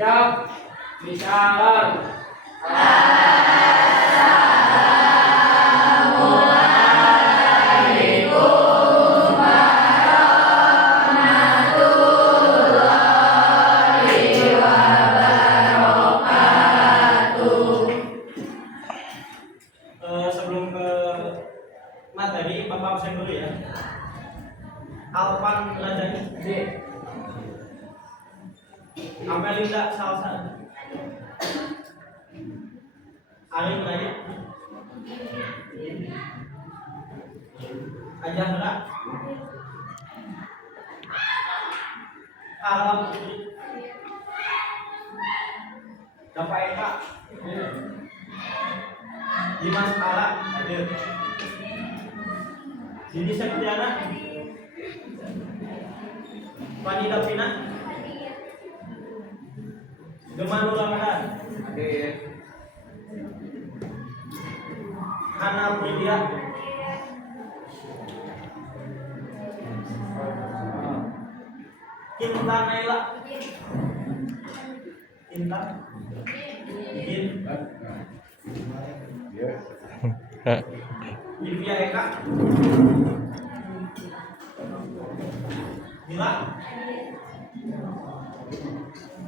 Siap. Misalkan. Sebelum ke materi, Bapak absen dulu ya. Alpan Rajani. Amelinda Salsa. Ari Raya. Ajahra. Alam Putri. Bapak Eka. Dimas Ala hadir. Dini Septiana. Fani Davina. Gemanul Ramadan. Hadir. Hana Pridia. Intan Naila. Intan. Livia Eka. Mila.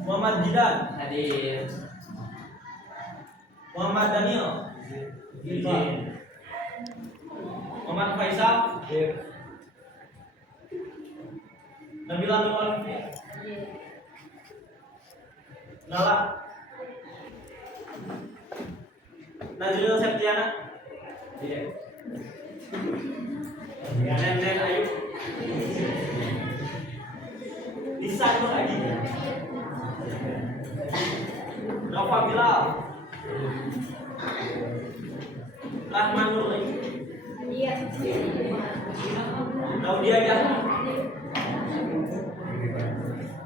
Muhammad Jidan. Hadir. Muhammad Daniel. Izin. Muhammad Faisal. Hadir. Nabila Nur Alifia. Nala. Nazril Septiana. Hadir. Nenen Ayu. Lisa Nur Adi. Rafa Bilal. Rahman Nur Daudia ya.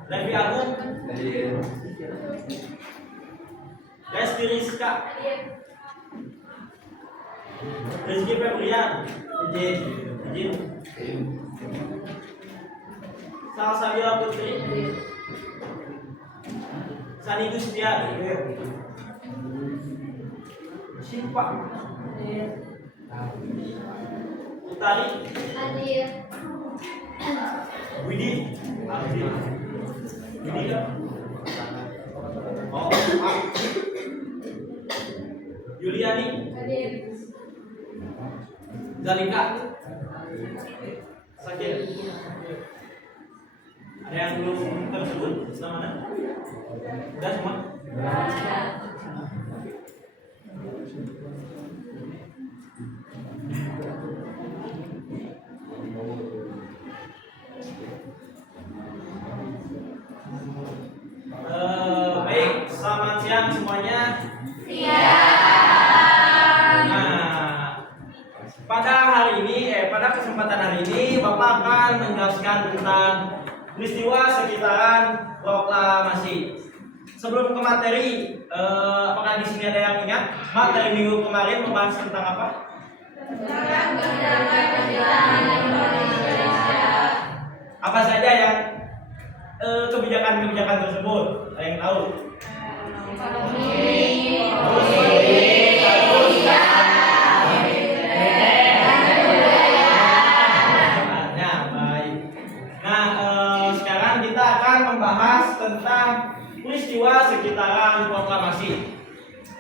Levi Agung. Hadir. Lesti Rizka. Rizky Febrian. Izin. Salsabila Putri. Sani Gustian. Sipa. Utari. Widi. Widi ya. Oh, Yuliani. Zalika. Sakit. Ada yang belum tersebut namanya? Udah semua? Baik, selamat siang semuanya. Pada kesempatan hari ini Bapak akan menjelaskan tentang peristiwa sekitaran proklamasi. Sebelum ke materi, apakah di sini ada yang ingat materi minggu kemarin membahas tentang apa? Apa saja yang kebijakan-kebijakan tersebut? Ada yang tahu? Membahas tentang peristiwa sekitaran proklamasi.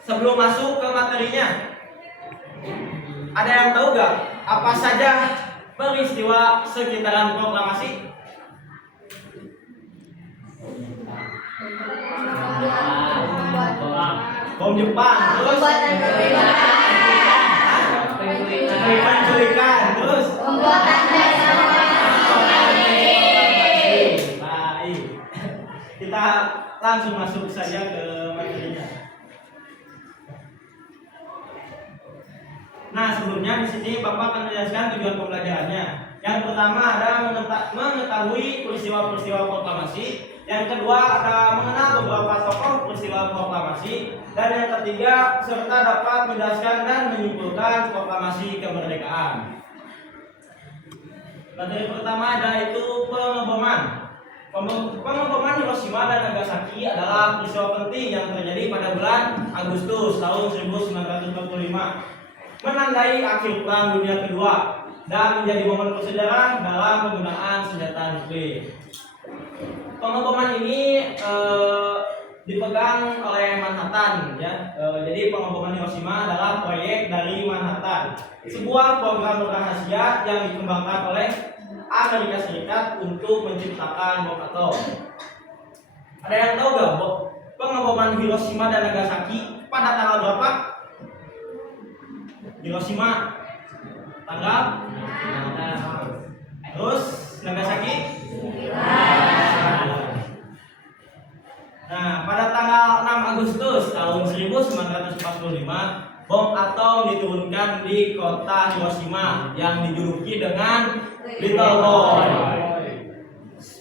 Sebelum masuk ke materinya, ada yang tahu gak apa saja peristiwa sekitaran proklamasi? Bom Jepang, terus penculikan, terus kita langsung masuk saja ke materinya. Nah, sebelumnya di sini Bapak akan menjelaskan tujuan pembelajarannya. Yang pertama ada mengetahui peristiwa-peristiwa proklamasi. Yang kedua ada mengenal beberapa tokoh peristiwa proklamasi. Dan yang ketiga serta dapat menjelaskan dan menyimpulkan proklamasi kemerdekaan. Materi pertama ada itu pengeboman. Pengeboman Hiroshima Hiroshima dan Nagasaki adalah peristiwa penting yang terjadi pada bulan Agustus tahun 1945, menandai akhir Perang Dunia Kedua dan menjadi momen bersejarah dalam penggunaan senjata nuklir. Pengeboman ini dipegang oleh Manhattan, ya. Jadi pengeboman Hiroshima adalah proyek dari Manhattan, sebuah program rahasia yang dikembangkan oleh Amerika Serikat untuk menciptakan bom atom. Ada yang tahu gak pengeboman Hiroshima dan Nagasaki pada tanggal berapa? Hiroshima tanggal, terus Nagasaki? Nah, pada tanggal 6 Agustus tahun 1945, bom atom diturunkan di kota Hiroshima yang dijuluki dengan Little Boy,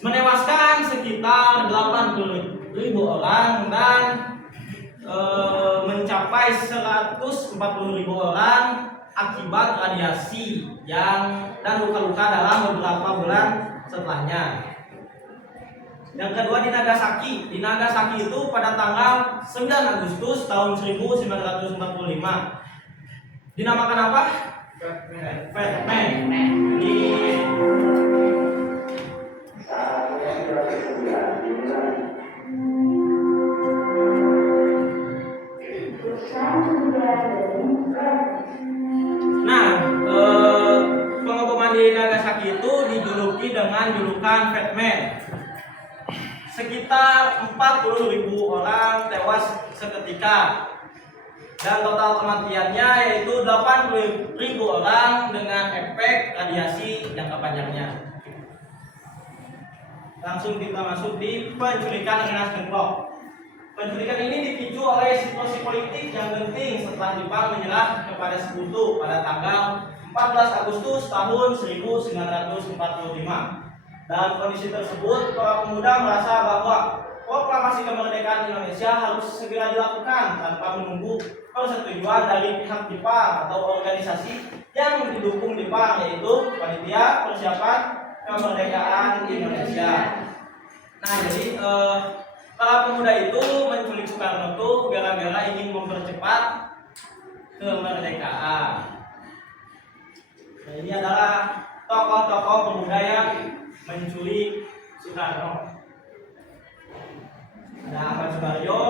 menewaskan sekitar 80.000 orang dan mencapai 140.000 orang akibat radiasi dan luka-luka dalam beberapa bulan setelahnya. Yang kedua di Nagasaki. Di Nagasaki itu pada tanggal 9 Agustus tahun 1945. Dinamakan apa? Fat Man. Pengeboman di Nagasaki itu dijuluki dengan julukan Fat Man. Sekitar 40.000 orang tewas seketika dan total kematiannya yaitu 80.000 orang dengan efek radiasi jangka panjangnya. Langsung kita masuk di penculikan Ernest Hancock. Penculikan ini dipicu oleh situasi politik yang genting setelah Jepang menyerah kepada Sekutu pada tanggal 14 Agustus tahun 1945. Dalam kondisi tersebut, para pemuda merasa bahwa proklamasi kemerdekaan Indonesia harus segera dilakukan tanpa menunggu persetujuan dari pihak Jepang atau organisasi yang didukung Jepang, yaitu Panitia Persiapan Kemerdekaan Indonesia. Nah, jadi para pemuda itu menculik Soekarno itu gara-gara ingin mempercepat kemerdekaan. Nah, ini adalah tokoh-tokoh pemuda yang menculik Soekarno. Ada Ahmad Subaryo,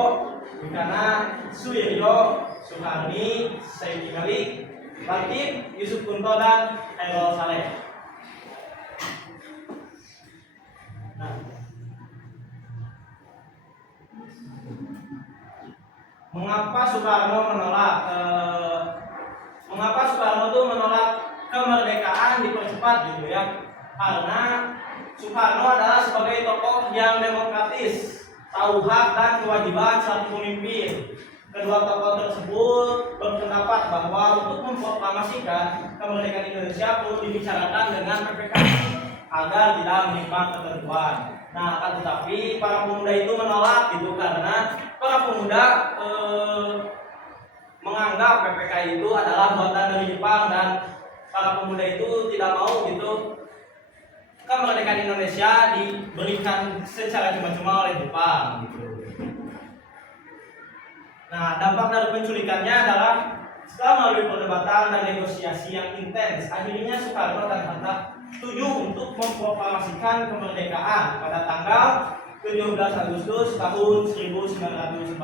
Bukana, Suwiryo, Soekarni, Sayyidi Malik, Latif, Yusuf Kunto, dan Hairul Saleh. Nah, mengapa Soekarno menolak kemerdekaan dipercepat gitu ya? Karena Soekarno adalah sebagai tokoh yang demokratis, tahu hak dan kewajiban selaku pemimpin. Kedua tokoh tersebut berpendapat bahwa untuk memproklamasikan kemerdekaan Indonesia perlu dibicarakan dengan PPKI agar tidak menyimpang ketentuan. Nah, akan tetapi para pemuda itu menolak gitu karena para pemuda menganggap PPKI itu adalah buatan dari Jepang dan para pemuda itu tidak mau gitu kemerdekaan Indonesia diberikan secara cuma-cuma oleh Jepang gitu. Nah, dampak dari penculikannya adalah setelah melalui perdebatan dan negosiasi yang intens, akhirnya Soekarno dan Hatta setuju untuk memproklamasikan kemerdekaan pada tanggal 17 Agustus tahun 1945.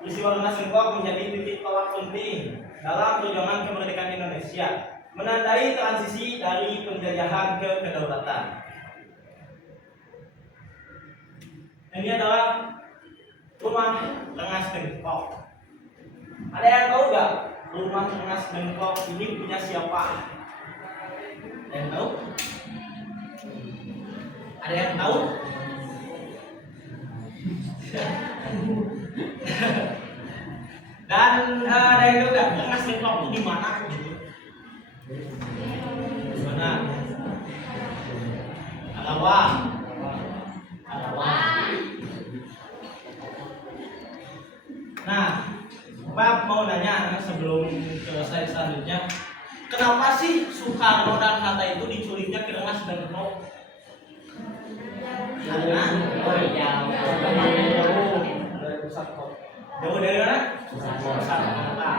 Peristiwa Ernest Hancock menjadi titik tolak penting dalam perjuangan kemerdekaan Indonesia, menandai transisi dari penjajahan ke kedaulatan. Ini adalah rumah Ernest Hancock. Ada yang tahu nggak rumah Ernest Hancock ini punya siapa? Ada yang tahu? Ada yang tahu? Dan ada yang tahu nggak Ernest Hancock itu di mana gitu? Di mana? Karawang. Nah, Pak mau nanya sebelum selesai selanjutnya, kenapa sih Soekarno dan Hatta itu diculiknya ke Ernest Hancock? Karena Jauh dari pusat kota. Jauh dari mana? Pusat kota.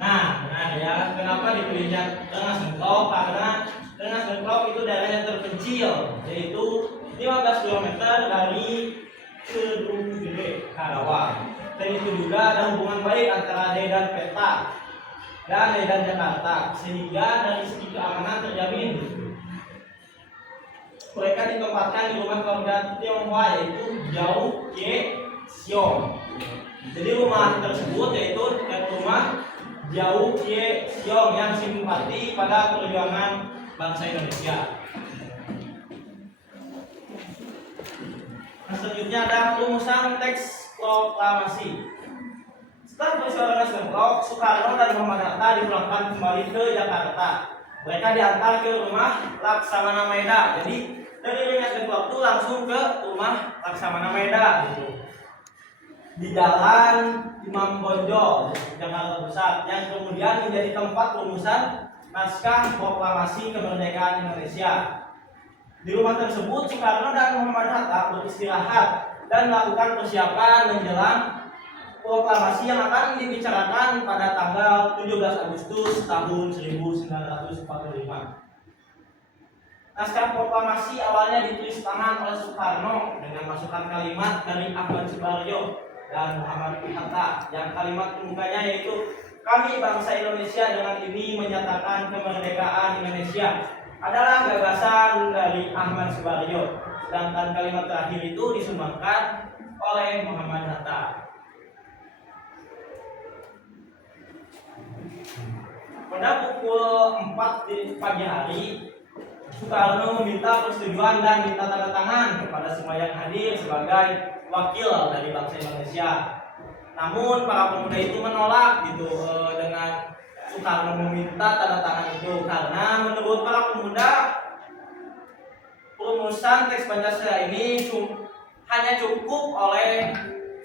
Nah ya, kenapa dipilihnya Rengas Dengklok? Karena Rengas Dengklok itu daerahnya terpencil, yaitu 15 km dari Kedung Gede, Karawang. Dan itu juga ada hubungan baik antara Dedan Peta dan Dedan Jakarta, sehingga dari segi keamanan terjamin. Mereka ditempatkan di rumah keluarga Tionghoa, yaitu Jauh Ye Siong. Jadi rumah tersebut yaitu rumah Jauh Ye Siong yang simpati pada perjuangan bangsa Indonesia. Selanjutnya ada rumusan teks proklamasi. Setelah peristiwa Rengas Dengklok, Soekarno dan Muhammad Hatta dipulangkan kembali ke Jakarta. Mereka diantar ke rumah Laksamana Maeda. Jadi dari Rengas Dengklok itu langsung ke rumah Laksamana Maeda gitu. Di Jalan Imam Bonjol, Jakarta Pusat, yang kemudian menjadi tempat rumusan naskah proklamasi kemerdekaan Indonesia. Di rumah tersebut, Soekarno dan Muhammad Hatta beristirahat dan melakukan persiapan menjelang proklamasi yang akan dibicarakan pada tanggal 17 Agustus tahun 1945. Naskah proklamasi awalnya ditulis tangan oleh Soekarno dengan masukan kalimat dari Ahmad Subarjo dan Muhammad Hatta. Yang kalimat pembukanya yaitu, "Kami bangsa Indonesia dengan ini menyatakan kemerdekaan Indonesia," adalah gagasan dari Ahmad Subarjo. Sedangkan kalimat terakhir itu disumbangkan oleh Muhammad Hatta. Pada pukul 4 di pagi hari, Soekarno meminta persetujuan dan minta tanda tangan kepada semua yang hadir sebagai wakil dari bangsa Indonesia. Namun para pemuda itu menolak gitu dengan Soekarno meminta tanda tangan itu, karena menurut para pemuda perumusan teks Pancasila ini hanya cukup oleh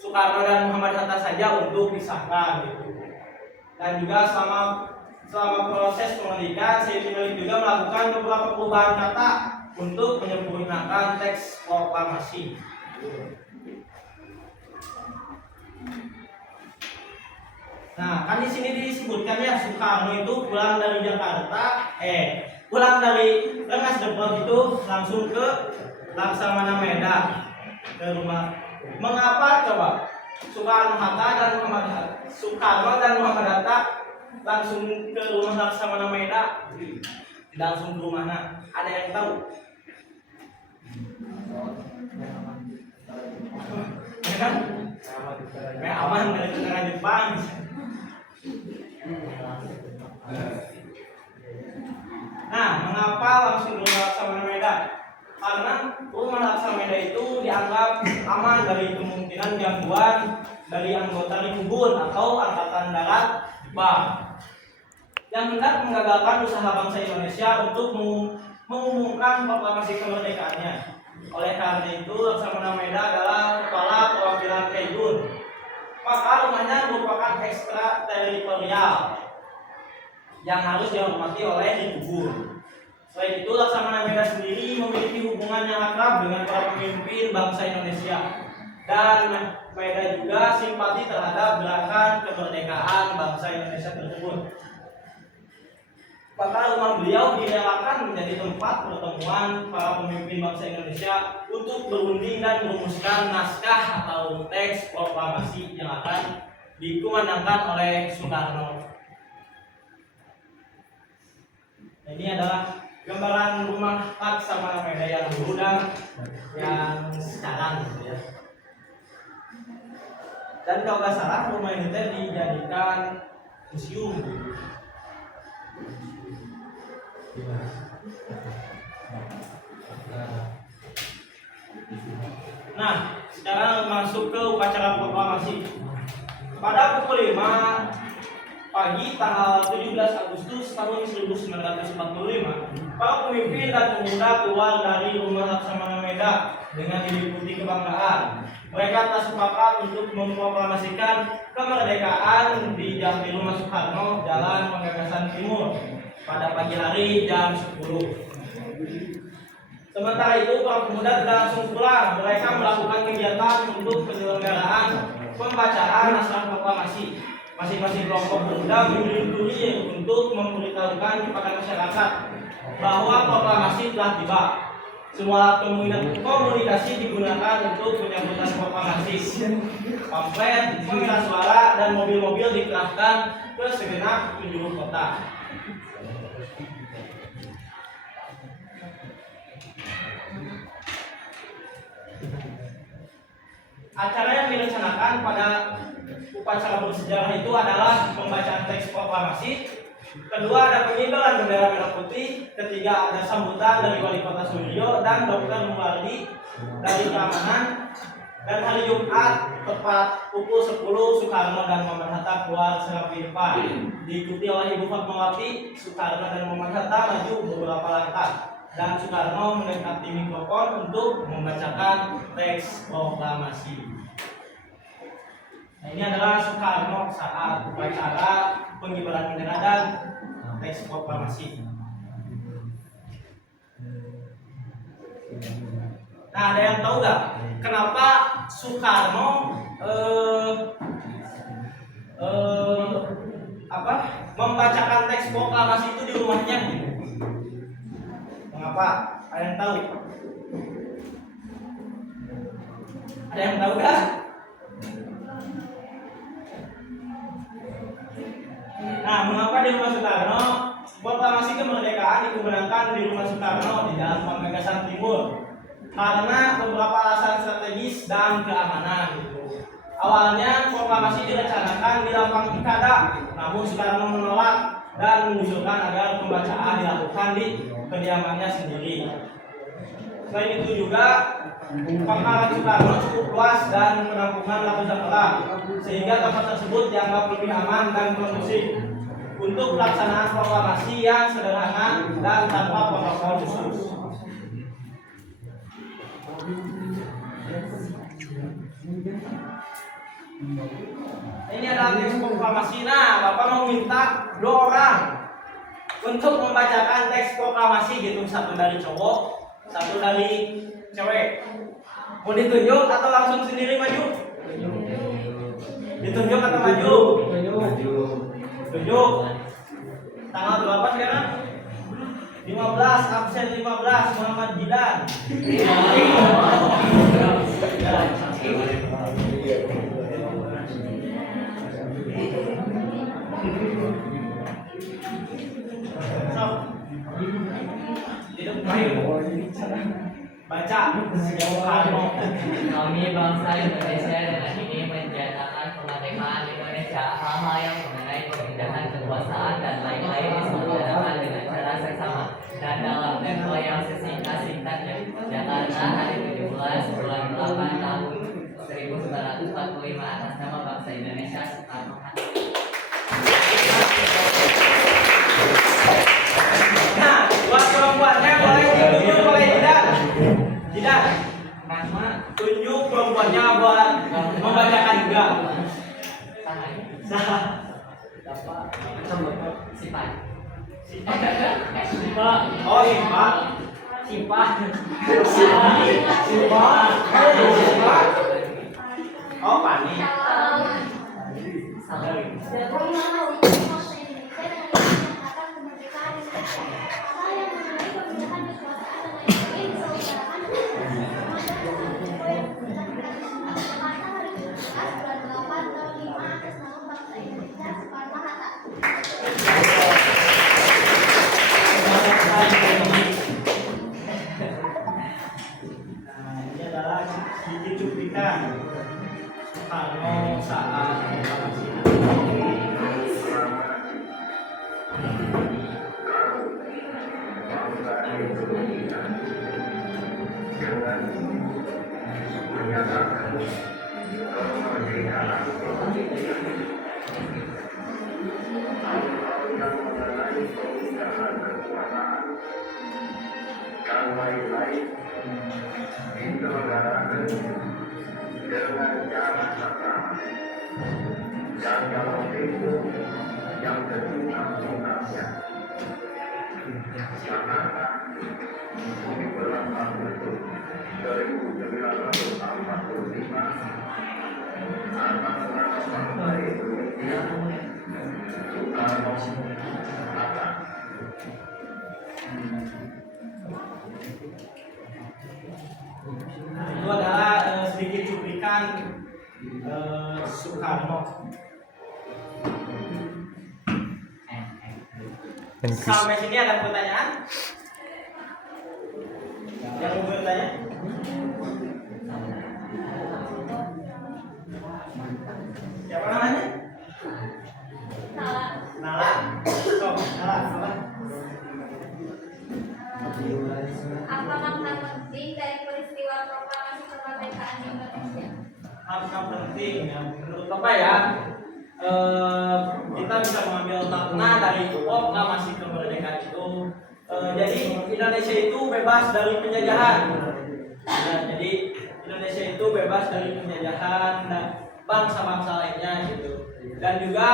Soekarno dan Muhammad Hatta saja untuk disahkan gitu. Dan juga selama proses penelitian, Said juga melakukan beberapa perubahan kata untuk menyempurnakan teks proklamasi. Nah, kan di sini disebutkan ya, Soekarno itu pulang dari Jakarta, pulang dari Rengas Dengklok itu langsung ke Laksamana Maeda, ke rumah. Mengapa coba Soekarno dan Muhammad Hatta langsung ke rumah Laksamana Maeda? Tidak langsung ke rumahnya. Ada yang tahu? Ya kan? Kayak aman dari tentara Jepang. Nah, mengapa langsung ke Laksamana Maeda? Karena rumah Laksamana Maeda itu dianggap aman dari kemungkinan gangguan dari anggota Rikubun atau Angkatan Darat Jepang yang hendak menggagalkan usaha bangsa Indonesia untuk mengumumkan proklamasi kemerdekaannya. Oleh karena itu, Laksamana Maeda adalah kepala perwakilan Kaidun. Maka rumahnya merupakan ekstra teritorial yang harus dihormati oleh Rikubun. Selain itu, Laksamana Maeda sendiri memiliki hubungan yang akrab dengan para pemimpin bangsa Indonesia, dan Maeda juga simpati terhadap gerakan kemerdekaan bangsa Indonesia tersebut. Maka rumah beliau direlakan menjadi tempat pertemuan para pemimpin bangsa Indonesia untuk berunding dan merumuskan naskah atau teks proklamasi yang akan dikumandangkan oleh Soekarno. Nah, ini adalah gambaran rumah Laksamana Maeda yang dulu dan yang sekarang gitu ya. Dan kalau nggak salah rumah ini dijadikan museum. Nah, sekarang masuk ke upacara proklamasi. Pada pukul 5 pagi tanggal 17 Agustus tahun 1945, para pemimpin dan pemuda keluar dari rumah Laksamana Maeda dengan diliputi kebanggaan. Mereka telah sepakat untuk memproklamasikan kemerdekaan di rumah Soekarno, Jalan Penggagasan Timur, pada pagi hari jam 10. Sementara itu, para pemuda tidak langsung pulang. Mereka melakukan kegiatan untuk penyelenggaraan pembacaan naskah proklamasi. Masing-masing kelompok pemuda memilih untuk memberitahukan kepada masyarakat bahwa proklamasi telah tiba. Semua komunikasi digunakan untuk penyambutan proklamasi. Pamflet, pengeras suara, dan mobil-mobil dikerahkan ke segenap penjuru kota. Acara yang direncanakan pada upacara bersejarah itu adalah pembacaan teks proklamasi. Kedua, ada pengibaran bendera merah putih. Ketiga, ada sambutan dari Wali Kota Suryo dan Dr. Mulardi dari keamanan. Dan hari Jumat tepat pukul 10, Soekarno dan Muhammad Hatta keluar serapi depan, diikuti oleh Ibu Fatmawati. Soekarno dan Muhammad Hatta maju beberapa langkah dan Soekarno mendekati mikrofon untuk membacakan teks proklamasi. Nah, ini adalah Soekarno saat upacara pengibaran bendera dan teks proklamasi. Nah, ada yang tahu nggak kenapa Soekarno membacakan teks proklamasi itu di rumahnya? Mengapa? Ada yang tahu? Ada yang tahu nggak? Nah, mengapa di rumah Soekarno? Proklamasi kemerdekaan dikumenangkan di rumah Soekarno di dalam Pamekasan Timur karena beberapa alasan strategis dan keamanan. Awalnya proklamasi direncanakan di lapang Pikada, namun Soekarno menolak dan mengusulkan agar pembacaan dilakukan di kediamannya sendiri. Selain itu juga pangkalan Soekarno cukup luas dan penampungan lapisan perang, sehingga tempat tersebut dianggap lebih aman dan kondusif untuk pelaksanaan proklamasi yang sederhana dan tanpa protokol khusus. Ini adalah teks proklamasi. Nah, Bapak mau minta 2 orang untuk membacakan teks proklamasi gitu, 1 dari cowok, 1 dari cewek. Mau ditunjuk atau langsung sendiri maju? Ditunjuk atau maju? Tunjuk. Tanggal berapa sekarang? 15, absen 15, Muhammad Jidan. Baca. Kami bangsa Indonesia dengan ini menjadikan kemerdekaan Indonesia. Hal-hal yang mengenai pemindahan kekuasaan dan lain-lain diselenggarakan dengan cara seksama dan dalam tempo yang sesingkat-singkatnya. Jakarta, hari 17 bulan 8 tahun 1945 atas nama bangsa Indonesia, Soekarno Hatta. Nah, buat perempuannya boleh ditunjuk oleh Jidan. Jidan, tunjuk perempuannya buat membacakan juga. Sah. Sifat. Oh, Simpa. Oh, Pani. Ini adalah sedikit cuplikan Soekarno saat proklamasi. Dan lain-lain diselenggarakan dengan cara seksama dan dalam tempo yang sesingkat-singkatnya. Jakarta, 17 Soekarno. Dan Chris. Sampai sini ada pertanyaan? Yang mau bertanya? Siapa namanya? Nala. So, Nala, apa? Apa makna penting dari peristiwa proklamasi kemerdekaan Indonesia? Makna penting yang menurut Bapak ya, kita bisa mengambil makna dari proklamasi kemerdekaan itu. Jadi Indonesia itu bebas dari penjajahan. Ya, jadi Indonesia itu bebas dari penjajahan dan bangsa-bangsa lainnya gitu. Dan juga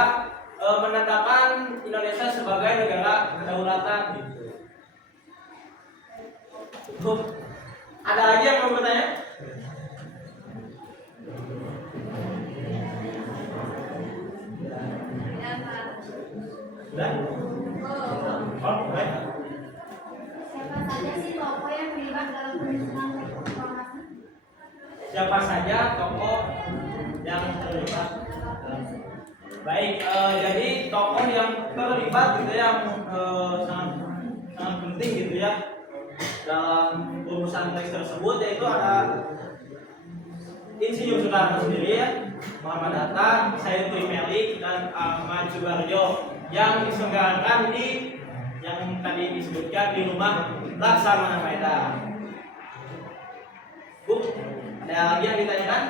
menetapkan Indonesia sebagai negara kedaulatan gitu. Ada lagi yang mau bertanya? Sudah? Oh, baik. Siapa saja sih tokoh yang terlibat dalam penyusunan proklamasi? Siapa saja tokoh yang terlibat? Baik, jadi tokoh yang terlibat gitu ya, sangat penting gitu ya dalam urusan teks tersebut, yaitu ada Insinyur Soekarno sendiri ya, Muhammad Hatta, Said Melik, dan Ahmad Subarjo yang diselenggarakan di yang tadi disebutkan di rumah Laksamana Medan. Bu, ada lagi yang ditanyakan?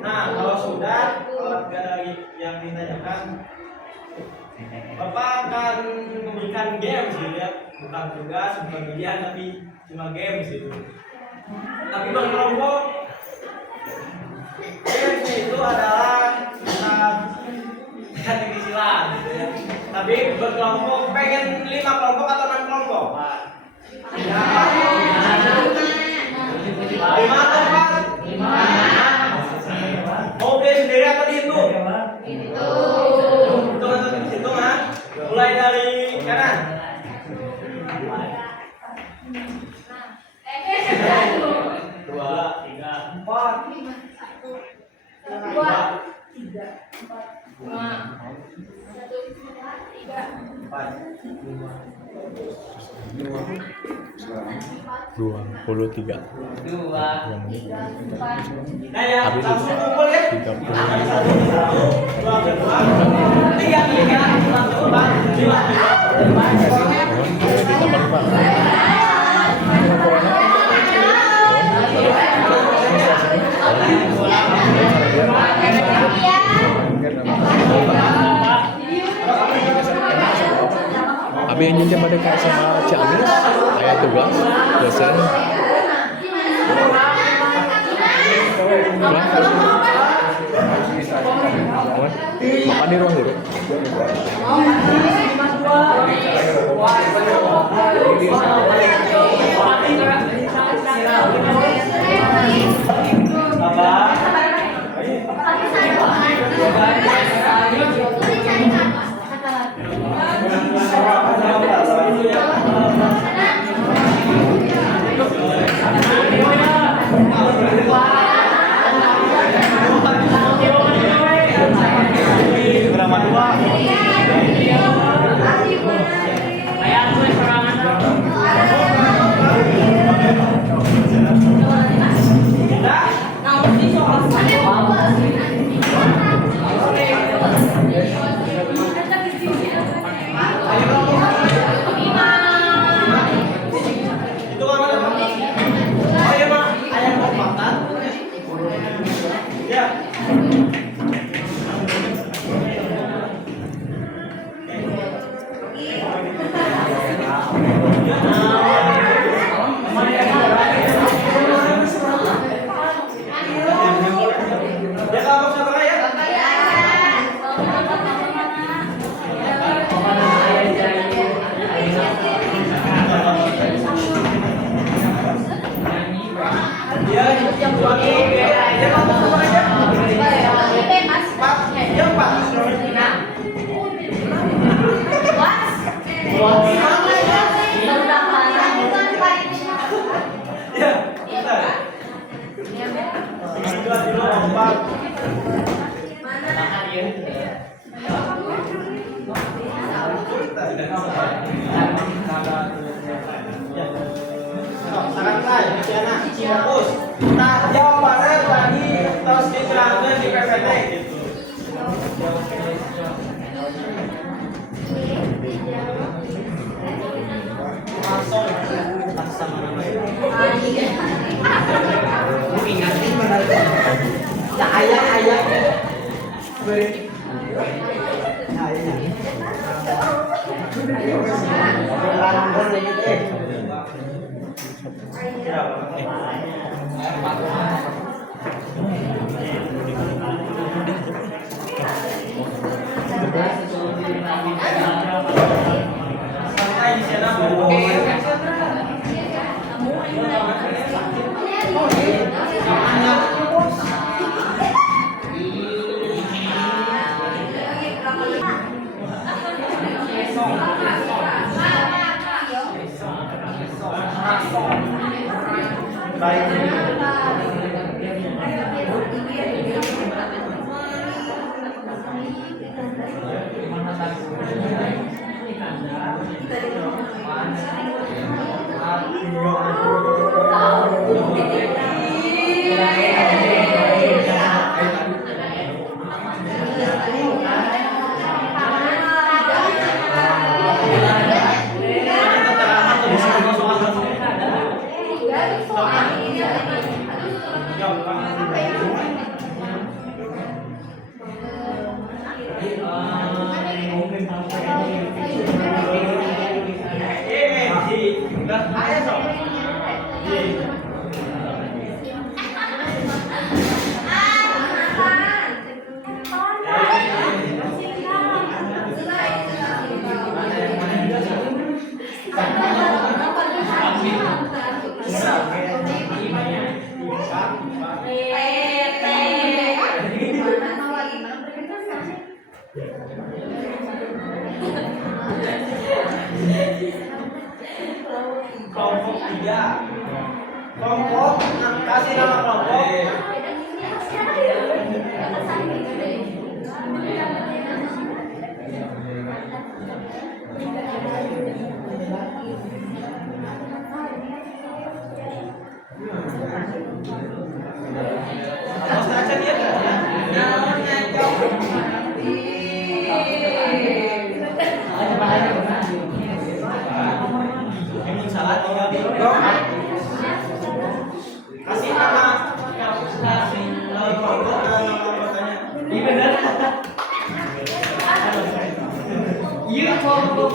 Nah, kalau sudah, kalau tidak ada lagi yang ditanyakan, Bapak akan memberikan games gitu ya, bukan tugas, bukan ujian, tapi cuma games gitu. Tapi berkelompok, games itu adalah teknik silat gitu ya. Tapi berkelompok, pengen 5 kelompok atau 6 kelompok? Ya, 5 atau 4? 5. Mau beli sendiri atau dihitung? Hitung atau dihitung ha? Mulai dari kanan. 2, 3, 4, 23. 2. Nah ya, Habis langsung itu kumpul ya. 30. 3. Abi yang nyindir mereka sama Ciamis, ayat tugas, dosen. Makan di ruang guru. Berapa dua? Siana, fokus. Nah, jawabannya tadi terus diterangkan di PPT gitu. Langsung sama namanya. Ingatin benar. Nah, ayah. Beri. Santai di sana kelompok 3. Kelompok kasih nama kelompok. Kasih nama kelompok ini benar. Iya kelompok.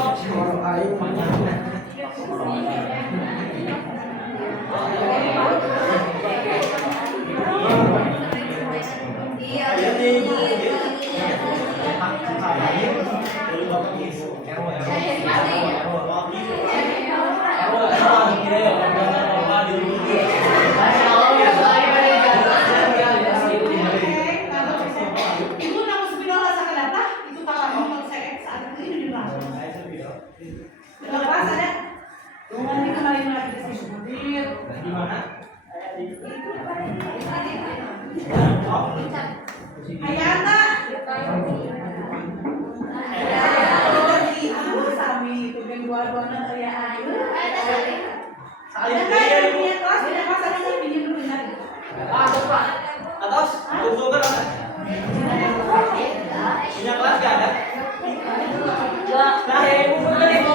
Atas, tunggu kan? Punya kelas gak ada? Nah, ibu bukan ibu.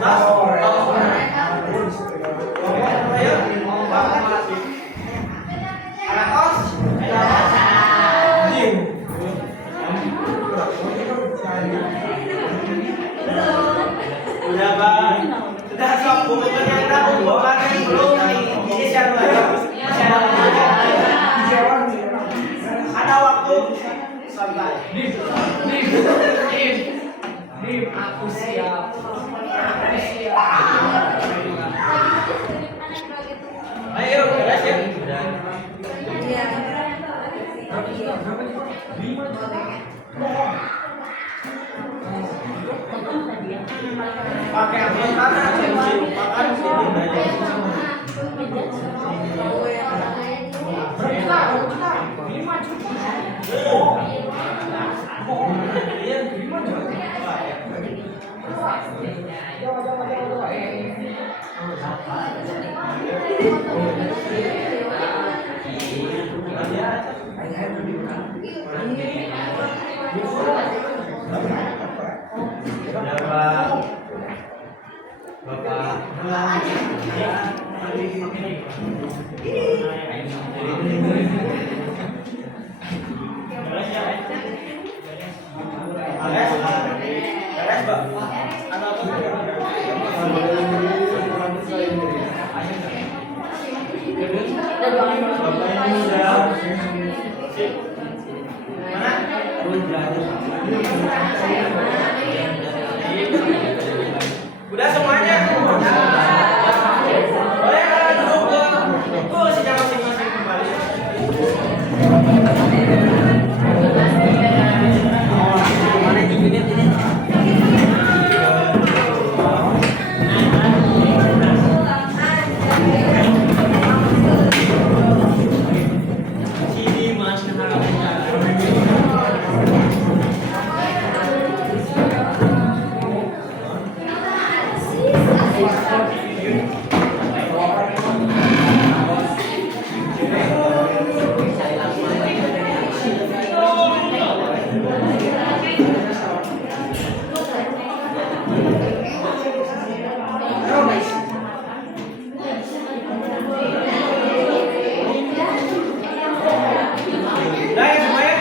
Tas, udah bang, sudah sok bukunya kita kumpulkan belum nih. Ini siapa lagi? Ada waktu santai. Dim, aku siap. Udah semuanya? Boleh duduk ke kursinya masing-masing kembali. Sini Mas, udah ya semuanya?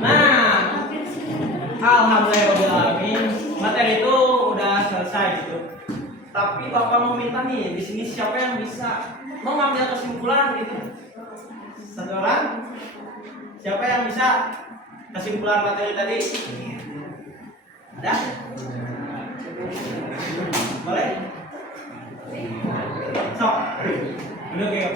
Nah, alhamdulillahirobbilalamin, materi itu udah selesai gitu. Tapi Bapak mau minta nih, di sini siapa yang bisa mengambil kesimpulan gitu? Satu orang? Siapa yang bisa kesimpulan materi tadi? Ada? Boleh? Sok. Duduk ya.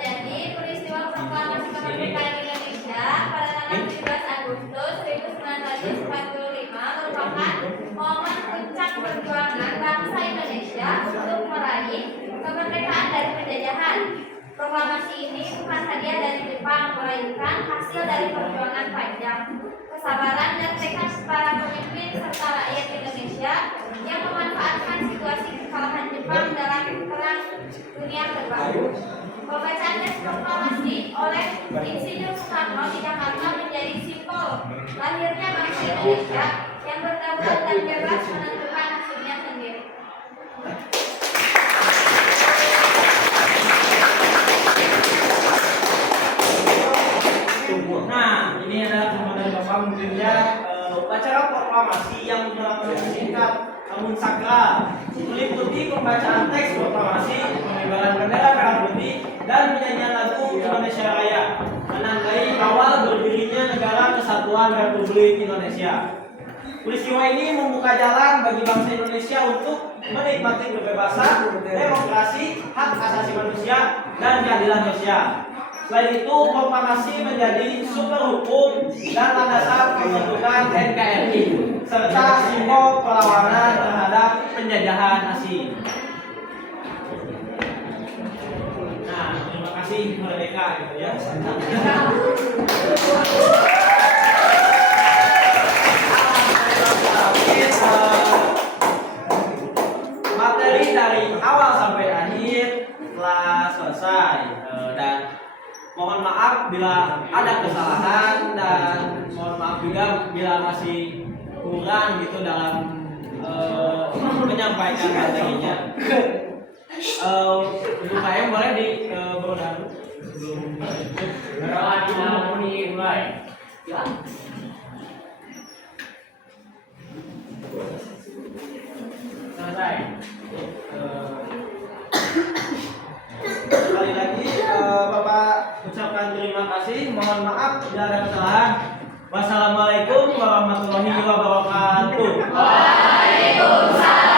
Jadi peristiwa proklamasi kemerdekaan Indonesia pada tanggal 17 Agustus 1945 merupakan momen puncak perjuangan bangsa Indonesia untuk meraih kemerdekaan dari penjajahan. Proklamasi ini bukan hadiah dari Jepang, melainkan hasil dari perjuangan panjang, kesabaran dan tekad para pemimpin serta rakyat Indonesia yang memanfaatkan situasi kekalahan Jepang dalam Perang Dunia Kedua. Pembacaan teks proklamasi oleh Insinyur Soekarno di Jakarta menjadi simbol lahirnya bangsa Indonesia yang berdaulat dan bebas menentukan nasibnya sendiri. Nah, ini adalah teman dari Bapak mungkinnya upacara proklamasi yang berlangsung singkat namun sakral, meliputi pembacaan teks proklamasi, pengibaran bendera merah putih, dan penyanyian lagu Indonesia Raya, menandai awal berdirinya Negara Kesatuan Republik Indonesia. Peristiwa ini membuka jalan bagi bangsa Indonesia untuk menikmati kebebasan, demokrasi, hak asasi manusia, dan keadilan sosial. Selain itu, proklamasi menjadi sumber hukum dan landasan pembentukan NKRI serta simbol perlawanan terhadap penjajahan asing. Nah, terima kasih Merdeka gitu ya. Materi dari awal sampai akhir telah selesai dan mohon maaf bila ada kesalahan dan mohon maaf juga bila masih kurang gitu dalam menyampaikan materinya. Untuk saya boleh di berulang sebelum mulai. Selesai. Sekali lagi Bapak ucapkan terima kasih. Mohon maaf bila ada kesalahan. Wassalamualaikum warahmatullahi wabarakatuh. Waalaikumsalam.